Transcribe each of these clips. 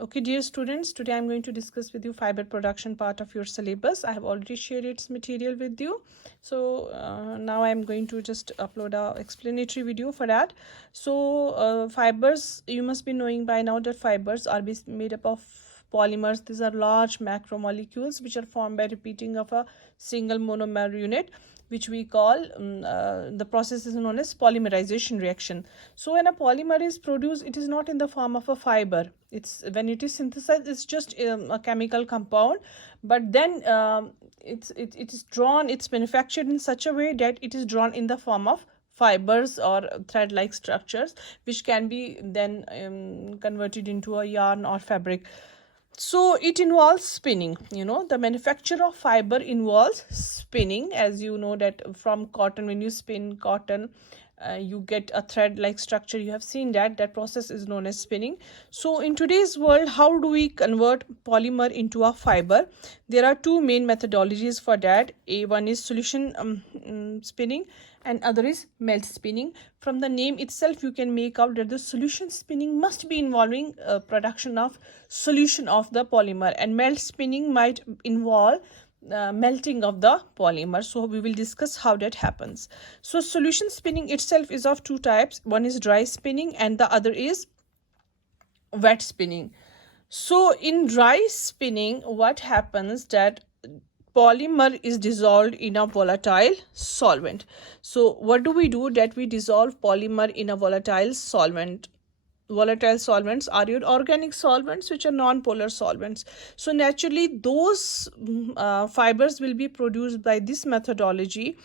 Okay, dear students, today I'm going to discuss with you fiber production part of your syllabus. I have already shared its material with you. So now I'm going to just upload a explanatory video for that. So fibers, you must be knowing by now that fibers are made up of polymers. These are large macromolecules which are formed by repeating of a single monomer unit, which we call the process is known as polymerization reaction. So when a polymer is produced, it is not in the form of a fiber. It's when it is synthesized, it's just a chemical compound, but then it is drawn, it's manufactured in such a way that it is drawn in the form of fibers or thread-like structures, which can be then converted into a yarn or fabric. So it involves spinning. The manufacture of fiber involves spinning. As you know that from cotton, when you spin cotton, you get a thread like structure. You have seen that process is known as spinning. So in today's world, how do we convert polymer into a fiber? There are two main methodologies for that. One is solution spinning and other is melt spinning. From the name itself, you can make out that the solution spinning must be involving production of solution of the polymer, and melt spinning might involve melting of the polymer. So we will discuss how that happens. So solution spinning itself is of two types. One is dry spinning and the other is wet spinning. So in dry spinning, what happens that polymer is dissolved in a volatile solvent. So what do? That we dissolve polymer in a volatile solvent. Volatile solvents are your organic solvents, which are non-polar solvents. So naturally those fibers will be produced by this methodology,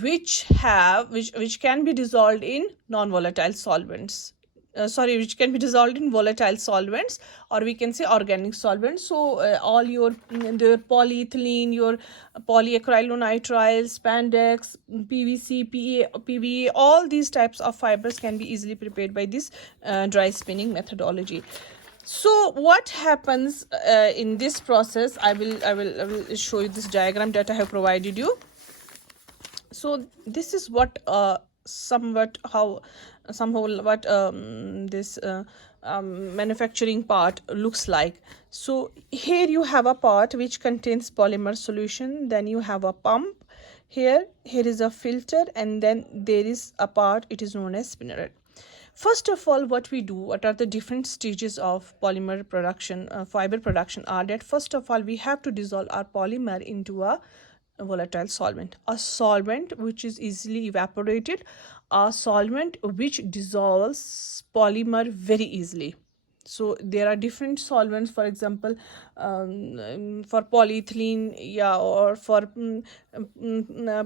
which can be dissolved in non-volatile solvents. Which can be dissolved in volatile solvents, or we can say organic solvents. So all your the polyethylene, your polyacrylonitrile, spandex, PVC, PVA, all these types of fibers can be easily prepared by this dry spinning methodology. So what happens in this process? I will show you this diagram that I have provided you. So this is what this manufacturing part looks like. So here you have a part which contains polymer solution, then you have a pump, here is a filter, and then there is a part, it is known as spinneret. First of all, what are the different stages of polymer production, fiber production, are that first of all we have to dissolve our polymer into a volatile solvent, a solvent which is easily evaporated, a solvent which dissolves polymer very easily. So there are different solvents, for example, for polyethylene, or for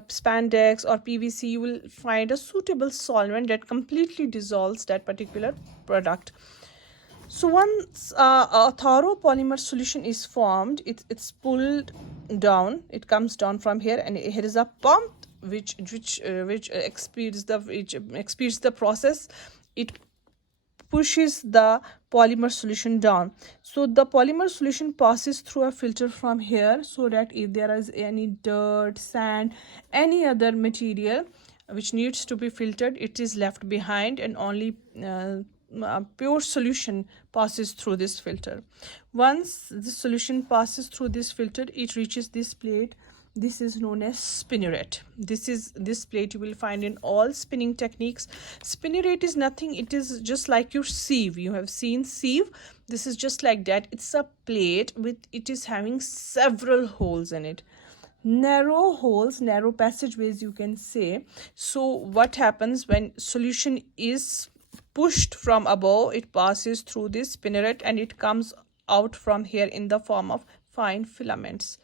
spandex or PVC, you will find a suitable solvent that completely dissolves that particular product. So once a thorough polymer solution is formed, it's pulled down, it comes down from here, and here is a pump which speeds the process. It pushes the polymer solution down. So the polymer solution passes through a filter from here, so that if there is any dirt, sand, any other material which needs to be filtered, it is left behind, and only pure solution passes through this filter. Once the solution passes through this filter, it reaches this plate. This is known as spinneret. This plate you will find in all spinning techniques. Spinneret is nothing, it is just like your sieve. You have seen sieve. This is just like that. It's a plate it is having several holes in it. Narrow holes, narrow passageways, you can say. So what happens when solution is pushed from above, it passes through this spinneret and it comes out from here in the form of fine filaments.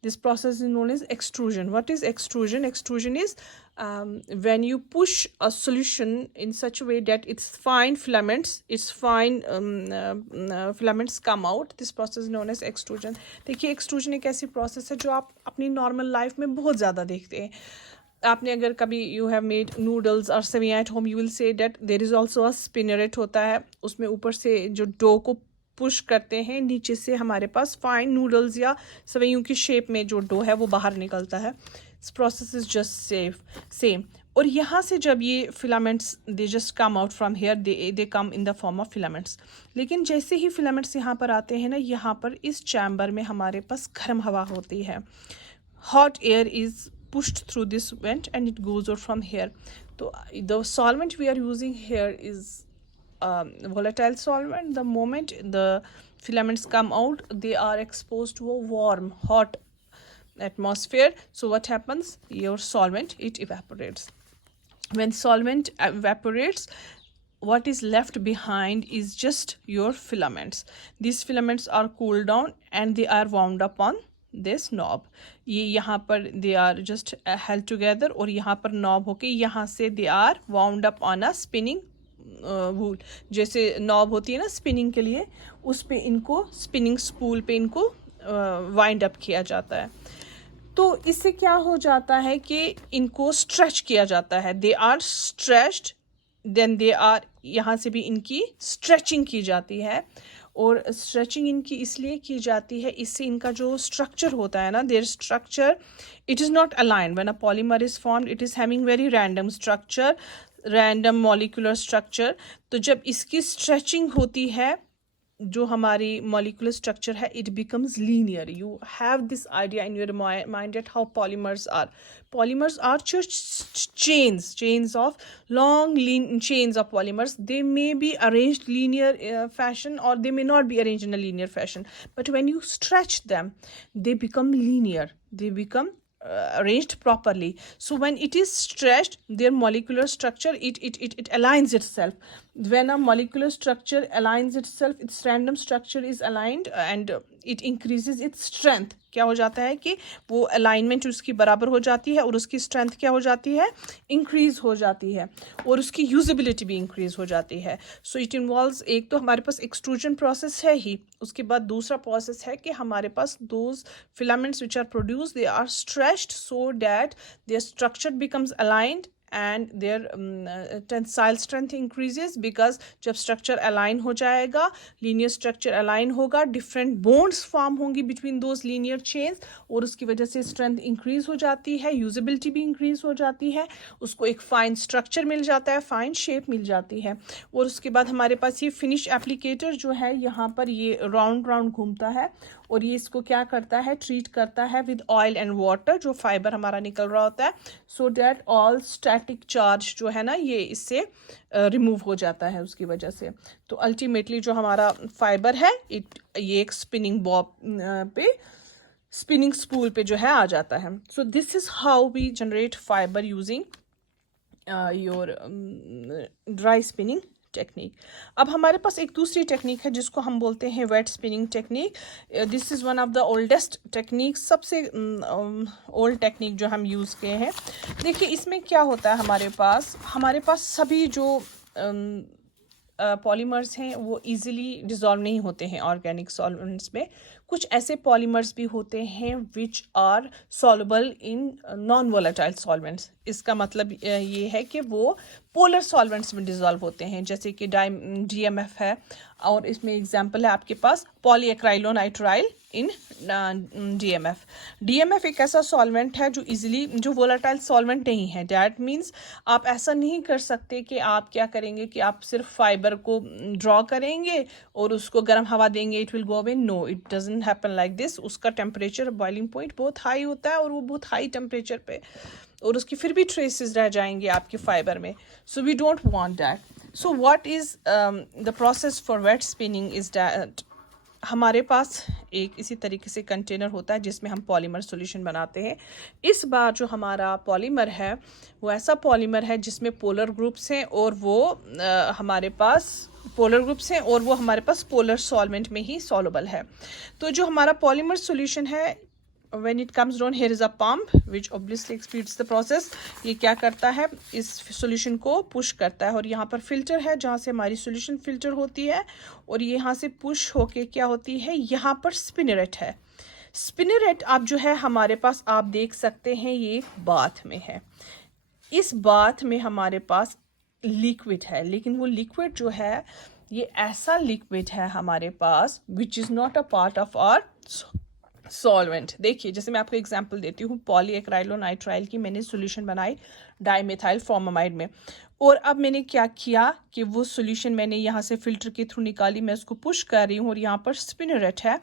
This process is known as extrusion. What is extrusion? Extrusion is when you push a solution in such a way that its fine filaments come out. This process is known as extrusion. देखिए, extrusion एक ऐसी process है जो आप अपनी normal life में बहुत ज़्यादा देखते हैं. आपने अगर कभी you have made noodles or सेवइयां at home, you will say that there is also a spinneret होता है. उसमें ऊपर से जो डो को पुश करते हैं, नीचे से हमारे पास फाइन नूडल्स या सेवइयों की शेप में जो डो है वो बाहर निकलता है. This process is just same. और यहाँ से जब ये filaments they just come out from here, they come in the form of filaments. लेकिन जैसे ही फिलामेंट्स यहाँ पर आते हैं ना, यहाँ पर इस चैम्बर में हमारे पास गर्म हवा होती है, hot air is pushed through this vent and it goes out from here. So the solvent we are using here is volatile solvent. The moment the filaments come out, they are exposed to a warm hot atmosphere. So what happens? Your solvent, it evaporates. When solvent evaporates, what is left behind is just your filaments. These filaments are cooled down and they are wound up on this knob. ये यहाँ पर they are just held together और यहाँ पर knob होके यहाँ से they are wound up on a spinning wheel. जैसे knob होती है ना spinning के लिए, उस पे इनको spinning spool पे इनको wind up किया जाता है. तो इससे क्या हो जाता है कि इनको स्ट्रेच किया जाता है. They are stretched, then they are, यहाँ से भी इनकी स्ट्रेचिंग की जाती है. और स्ट्रेचिंग इनकी इसलिए की जाती है, इससे इनका जो स्ट्रक्चर होता है ना, there structure it is not aligned. When a polymer is formed it is having very random structure, random molecular structure. तो जब इसकी स्ट्रेचिंग होती है, जो हमारी molecular structure है, it becomes linear. You have this idea in your mind that how polymers are. Polymers are just chains of long chains of polymers. They may be arranged linear fashion or they may not be arranged in a linear fashion. But when you stretch them, they become linear. They become arranged properly. So when it is stretched, their molecular structure it aligns itself. When a molecular structure aligns itself, its random structure is aligned and it increases its strength. क्या हो जाता है कि वो alignment उसकी बराबर हो जाती है और उसकी स्ट्रेंथ क्या हो जाती है, इंक्रीज हो जाती है, और उसकी यूजेबिलिटी भी इंक्रीज हो जाती है. सो इट इन्वॉल्व्स, एक तो हमारे पास एक्सट्रूजन प्रोसेस है ही, उसके बाद दूसरा प्रोसेस है कि हमारे पास those filaments which are produce, they are stretched so that their structure becomes aligned and their tensile strength increases. because जब structure align हो जाएगा, linear structure align होगा, different bonds form होंगी between those linear chains और उसकी वजह से strength increase हो जाती है, usability भी increase हो जाती है, उसको एक fine structure मिल जाता है, fine shape मिल जाती है. और उसके बाद हमारे पास ये finish applicator जो है, यहाँ पर ये round घूमता है और ये इसको क्या करता है, ट्रीट करता है विद ऑयल एंड वाटर, जो फाइबर हमारा निकल रहा होता है, so that all static charge जो है ना, ये इससे रिमूव हो जाता है उसकी वजह से. तो अल्टीमेटली जो हमारा फाइबर है, ये एक स्पिनिंग बॉब पे, स्पिनिंग स्पूल पे जो है आ जाता है. So this is how we generate fibre using your dry spinning technique. अब हमारे पास एक दूसरी टेक्निक है जिसको हम बोलते हैं wet spinning technique. This is one of the oldest technique, सबसे ओल्ड टेक्निक जो हम यूज़ किए हैं. देखिए इसमें क्या होता है, हमारे पास सभी जो पॉलीमर्स हैं वो इजीली डिज़ोल्व नहीं होते हैं ऑर्गेनिक सॉल्वेंट्स में. कुछ ऐसे पॉलीमर्स भी होते हैं which are soluble in non volatile solvents. इसका मतलब ये है कि वो पोलर सॉल्वेंट्स में डिज़ोल्व होते हैं, जैसे कि DMF है, और इसमें एग्जांपल है आपके पास पॉलीएक्राइलोनाइट्राइल इन DMF. DMF एक ऐसा सॉल्वेंट है जो इजीली, जो वोलेटाइल सॉल्वेंट नहीं है. डैट मीन्स आप ऐसा नहीं कर सकते कि आप क्या करेंगे कि आप सिर्फ फाइबर को ड्रॉ करेंगे और उसको गर्म हवा देंगे, it will go away. No, it doesn't happen like this. उसका टेम्परेचर, बॉइलिंग पॉइंट बहुत हाई होता है और वो बहुत हाई टेम्परेचर पे, और उसकी फिर भी ट्रेसेस रह जाएंगे आपके फाइबर में. So we don't want that. So what is the process for wet spinning is that हमारे पास एक इसी तरीके से कंटेनर होता है जिसमें हम पॉलीमर सॉल्यूशन बनाते हैं. इस बार जो हमारा पॉलीमर है वो ऐसा पॉलीमर है जिसमें पोलर ग्रुप्स हैं और वो हमारे पास पोलर सॉल्वेंट में ही सॉल्युबल है. तो जो हमारा पॉलीमर सॉल्यूशन है, when it comes down, here is a pump which obviously speeds the process. ये क्या करता है, इस सॉल्यूशन को पुश करता है, और यहाँ पर फिल्टर है जहाँ से हमारी सॉल्यूशन फिल्टर होती है, और यहाँ से पुश होके क्या होती है, यहाँ पर स्पिनरेट है. स्पिनरेट अब जो है हमारे पास, आप देख सकते हैं ये बाथ में है. इस बाथ में हमारे पास लिक्विड है, लेकिन वो लिक्विड जो है ये ऐसा लिक्विड है हमारे पास which is not a part of our solvent देखिए, जैसे मैं आपको एग्जांपल देती हूँ, पॉलीएक्राइलोनाइट्राइल की मैंने सॉल्यूशन बनाई डाइमेथाइल फॉर्मामाइड में, और अब मैंने क्या किया कि वो सॉल्यूशन मैंने यहाँ से फिल्टर के थ्रू निकाली, मैं उसको पुश कर रही हूँ और यहाँ पर स्पिनरेट है,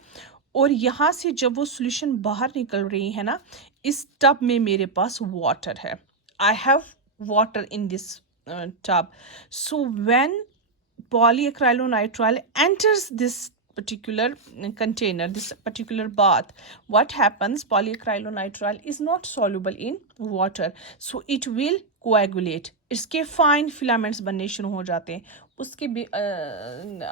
और यहाँ से जब वो सॉल्यूशन बाहर निकल रही है ना, इस टब में मेरे पास वाटर है, I have water in this tub. So when polyacrylonitrile enters this particular container, this particular bath, what happens? Polyacrylonitrile is not soluble in water, so it will coagulate. इसके फाइन फिलामेंट्स बनने शुरू हो जाते हैं.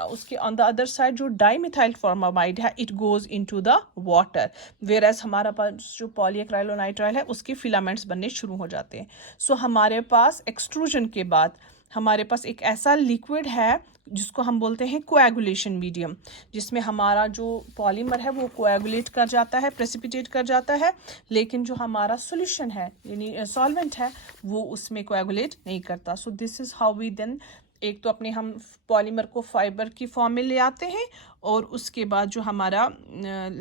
उसके on the other side जो dimethyl formamide है, it goes into the water, where as हमारा पास जो पॉलीएक्राइलोनाइट्राइल है उसके फिलामेंट्स बनने शुरू हो जाते हैं. सो हमारे पास एक्सट्रूजन के बाद हमारे पास एक ऐसा लिक्विड है जिसको हम बोलते हैं कोएगुलेशन मीडियम, जिसमें हमारा जो पॉलीमर है वो कोएगुलेट कर जाता है, प्रेसिपिटेट कर जाता है, लेकिन जो हमारा सॉल्यूशन है यानी सॉल्वेंट है वो उसमें कोएगुलेट नहीं करता. So this is how we then, एक तो अपने हम पॉलीमर को फाइबर की फॉर्म में ले आते हैं, और उसके बाद जो हमारा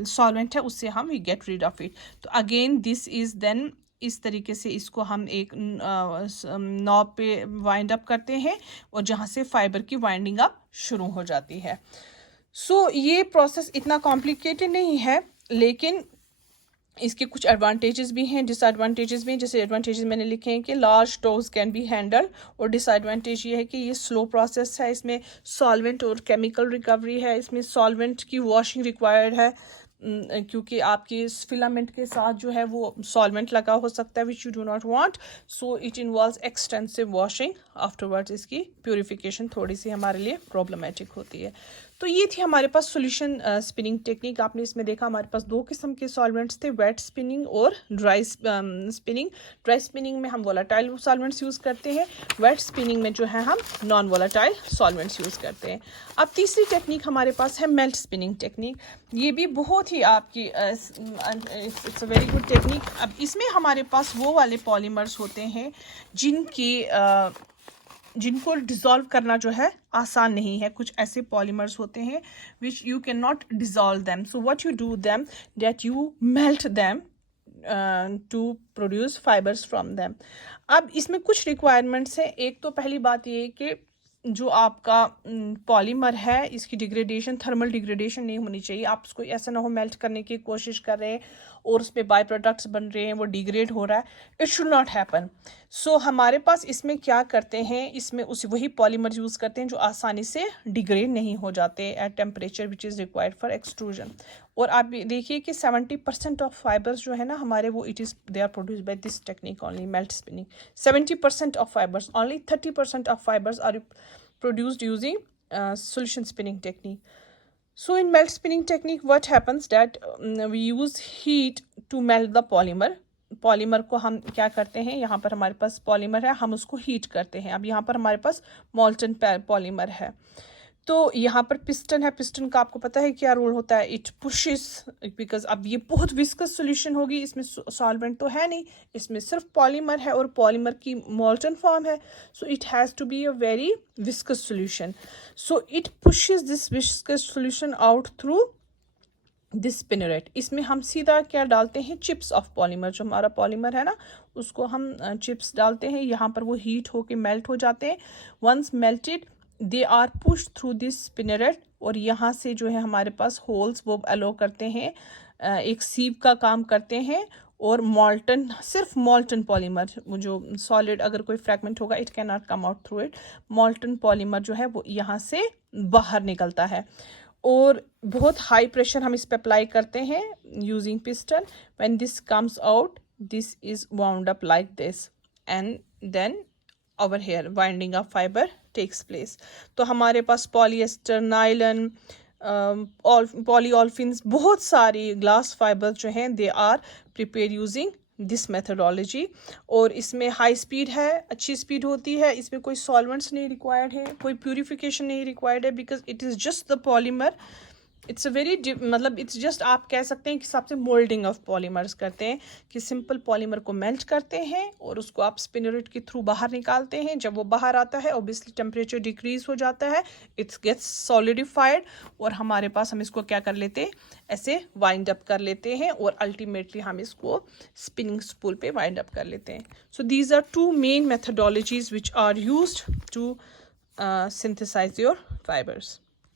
सॉल्वेंट है उससे हम we get rid of it. तो अगेन दिस इज़ देन, इस तरीके से इसको हम एक नॉब पे वाइंड अप करते हैं, और जहाँ से फाइबर की वाइंडिंग अप शुरू हो जाती है. सो ये प्रोसेस इतना कॉम्प्लिकेटेड नहीं है, लेकिन इसके कुछ एडवांटेजेस भी हैं, डिसएडवांटेजेस भी हैं. जैसे एडवांटेजेस मैंने लिखे हैं कि large dose can be handle, और डिसएडवांटेज ये है कि ये स्लो प्रोसेस है, इसमें सॉल्वेंट और केमिकल रिकवरी है, इसमें सॉल्वेंट की वॉशिंग रिक्वायर्ड है, क्योंकि आपके इस फिलामेंट के साथ जो है वो सॉल्वेंट लगा हो सकता है which you do not want. So it involves extensive washing afterwards. इसकी प्यूरिफिकेशन थोड़ी सी हमारे लिए प्रॉब्लमेटिक होती है. तो ये थी हमारे पास सॉल्यूशन स्पिनिंग टेक्निक. आपने इसमें देखा हमारे पास दो किस्म के सॉल्वेंट्स थे, वेट स्पिनिंग और ड्राई स्पिनिंग. ड्राई स्पिनिंग में हम वोलाटाइल सॉल्वेंट्स यूज़ करते हैं, वेट स्पिनिंग में जो है हम नॉन वोलाटाइल सॉल्वेंट्स यूज़ करते हैं. अब तीसरी टेक्निक हमारे पास है मेल्ट स्पिनिंग टेक्निक. ये भी बहुत ही आपकी it's a very good technique. अब इसमें हमारे पास वो वाले पॉलीमर्स होते हैं जिनको डिज़ोल्व करना जो है आसान नहीं है. कुछ ऐसे पॉलीमर्स होते हैं which you can not dissolve them. So what you do them, that you melt them to produce fibres from them. अब इसमें कुछ रिक्वायरमेंट्स हैं. एक तो पहली बात ये है कि जो आपका पॉलीमर है इसकी डिग्रेडेशन, थर्मल डिग्रेडेशन नहीं होनी चाहिए. आप उसको ऐसा ना हो मेल्ट करने की कोशिश कर रहे हैं और उस पर बाई प्रोडक्ट्स बन रहे हैं, वो डिग्रेड हो रहा है. It should not happen. So हमारे पास इसमें क्या करते हैं, इसमें वही पॉलीमर यूज़ करते हैं जो आसानी से डिग्रेड नहीं हो जाते at temperature which is required for extrusion. और आप देखिए कि 70% ऑफ फाइबर्स जो है ना हमारे, वो it is they are produce by this technique only, melt spinning. 70% of fibres, only 30% of fibres are produced using solution spinning technique. So in melt spinning technique what happens that we use heat to melt the polymer. Polymer को हम क्या करते हैं, यहाँ पर हमारे पास polymer है, हम उसको हीट करते हैं. अब यहाँ पर हमारे पास मोल्टन पॉलीमर है, तो यहाँ पर पिस्टन है. पिस्टन का आपको पता है क्या रोल होता है, इट पुशेस, बिकॉज अब ये बहुत विस्कस सॉल्यूशन होगी, इसमें सॉल्वेंट तो है नहीं, इसमें सिर्फ पॉलीमर है और पॉलीमर की मोल्टन फॉर्म है. So it has to be a very viscous solution. So it pushes this viscous solution out through this spinneret. इसमें हम सीधा क्या डालते हैं, चिप्स ऑफ पॉलीमर. जो हमारा पॉलीमर है ना उसको हम चिप्स डालते हैं, यहाँ पर वो हीट होके मेल्ट हो जाते हैं. Once melted they are push through this spinneret, और यहाँ से जो है हमारे पास होल्स वो अलो करते हैं, एक सीव का काम करते हैं. और मॉल्टन, सिर्फ मॉल्टन पॉलीमर, जो सॉलिड अगर कोई फ्रैगमेंट होगा it can not come out through it. मॉल्टन polymer जो है वो यहाँ से बाहर निकलता है, और बहुत हाई प्रेशर हम इस पे अप्लाई करते हैं using piston. When this comes out, this is wound up like this, and then over here winding of fiber takes place. तो हमारे पास पॉलिएस्टर, नायलन, पॉलीओल्फिन्स, बहुत सारी ग्लास फाइबर जो हैं they are prepare using this methodology. और इसमें high speed है, अच्छी स्पीड होती है, इसमें कोई सॉल्वेंट्स नहीं रिक्वायर्ड है, कोई प्यूरिफिकेशन नहीं रिक्वायर्ड है, because it is just the polymer it's a very मतलब इट्स जस्ट आप कह सकते हैं कि सबसे मोल्डिंग ऑफ पॉलीमर्स करते हैं कि सिंपल पॉलीमर को मेल्ट करते हैं और उसको आप स्पिनरेट के थ्रू बाहर निकालते हैं. जब वो बाहर आता है ऑब्वियसली टेम्परेचर डिक्रीज हो जाता है, इट्स गेट्स सॉलिडिफाइड और हमारे पास हम इसको क्या कर लेते हैं, ऐसे वाइंड अप कर लेते हैं और अल्टीमेटली हम इसको स्पिनिंग स्पूल पे वाइंड अप कर लेते हैं. So these are two main methodologies which are used to synthesize your fibers.